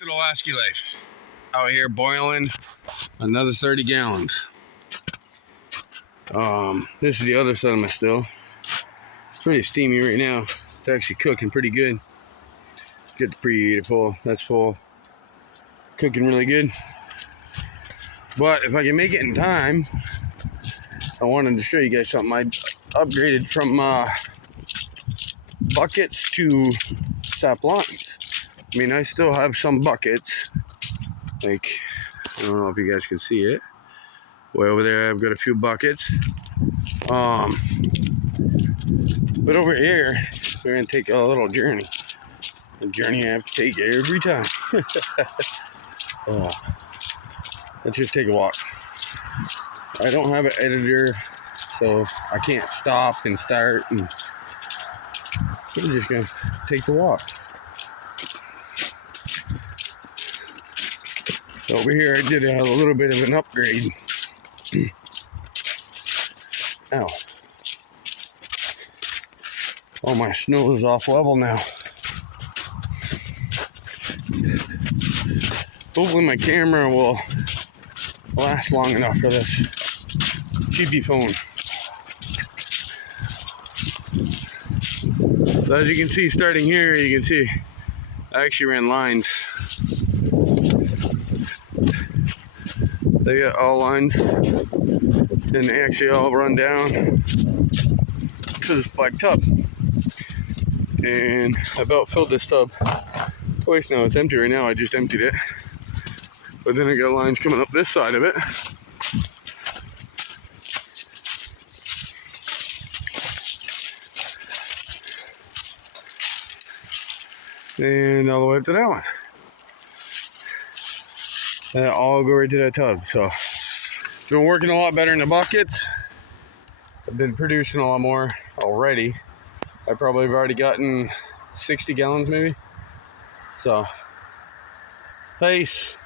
To the Lasky life. Out here boiling another 30 gallons. This is the other side of my still. It's pretty steamy right now. It's actually cooking pretty good. Get the preheater full. That's full. Cooking really good. But if I can make it in time, I wanted to show you guys something. I upgraded from buckets to sap lines. I mean, I still have some buckets. Like, I don't know if you guys can see it. Way over there, I've got a few buckets. But over here, we're gonna take a little journey. A journey I have to take every time. Let's just take a walk. I don't have an editor, so I can't stop and start. And I'm just gonna take the walk. Over here, I did a little bit of an upgrade. Ow. All my snow is off level now. Hopefully my camera will last long enough for this cheapy phone. So as you can see, starting here, you can see I actually ran lines. They got all lines, and they actually all run down to this black tub. And I about filled this tub twice now. It's empty right now. I just emptied it. But then I got lines coming up this side of it. And all the way up to that one. And it all go right to that tub. So it's been working a lot better in the buckets. I've been producing a lot more already. I probably have already gotten 60 gallons maybe. So, peace.